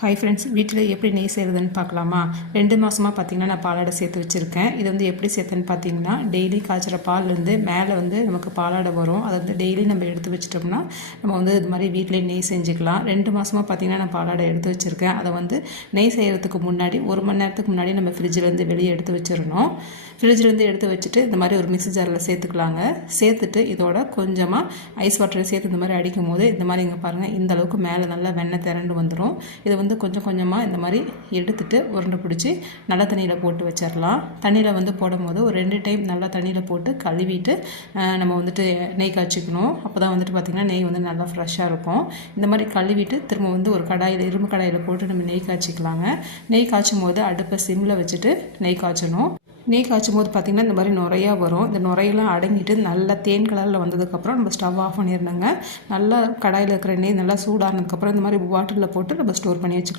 Hi friends, வீட்டில் எப்படி நெய் செய்கிறதுன்னு பார்க்கலாமா? 2 மாதமாக பார்த்திங்கன்னா நான் பாலாடை சேர்த்து வச்சுருக்கேன். இது வந்து எப்படி சேர்த்தேன்னு பார்த்தீங்கன்னா, டெய்லி காய்ச்சிற பால்லேருந்து மேலே வந்து நமக்கு பாலாடை வரும். அதை வந்து டெய்லி நம்ம எடுத்து வச்சிட்டோம்னா நம்ம வந்து இது மாதிரி வீட்டிலே நெய் செஞ்சுக்கலாம். 2 மாதமாக பார்த்திங்கன்னா நான் பாலாடை எடுத்து வச்சுருக்கேன். அதை வந்து நெய் செய்கிறதுக்கு முன்னாடி 1 மணி நேரத்துக்கு முன்னாடி நம்ம ஃப்ரிட்ஜிலேருந்து வெளியே எடுத்து வச்சிடணும். ஃப்ரிட்ஜிலேருந்து எடுத்து வச்சுட்டு இந்த மாதிரி ஒரு மிக்ஸி ஜாரில் சேர்த்துக்கலாங்க. சேர்த்துட்டு இதோட கொஞ்சமாக ஐஸ் வாட்டரை சேர்த்து இந்த மாதிரி அடிக்கும் போது இந்த மாதிரி இங்கே பாருங்கள், இந்த அளவுக்கு மேலே நல்லா வெண்ணெய் திரண்டு வந்துடும். இதை வந்து கொஞ்சம் கொஞ்சமாக இந்த மாதிரி எடுத்துட்டு உருண்டை பிடிச்சி நல்லா தண்ணியில் போட்டு வச்சிடலாம். தண்ணியில் வந்து போடும்போது ஒரு 2 டைம் நல்லா தண்ணியில் போட்டு கழுவிட்டு நம்ம வந்துட்டு நெய் காய்ச்சிக்கணும். அப்போ தான் வந்துட்டு பார்த்திங்கன்னா நெய் வந்து நல்லா ஃப்ரெஷ்ஷாக இருக்கும். இந்த மாதிரி கழுவிட்டு திரும்ப வந்து ஒரு கடாயில், இரும்பு கடாயில் போட்டு நம்ம நெய் காய்ச்சிக்கலாங்க. நெய் காய்ச்சும் போது அடுப்பை சிம்மில் வச்சுட்டு நெய் காய்ச்சணும். நெய் காய்ச்சும் போது பார்த்திங்கன்னா இந்த மாதிரி நுரையா வரும். இந்த நுரையெல்லாம் அடங்கிட்டு நல்லா தேன் கலரில் வந்ததுக்கப்புறம் நம்ம ஸ்டவ் ஆஃப் பண்ணிடணுங்க. நல்லா கடாயில் இருக்கிற நெய் நல்லா சூடானதுக்கப்புறம் இந்த மாதிரி பாட்டிலில் போட்டு நம்ம ஸ்டோர் பண்ணி வச்சுக்கலாம்.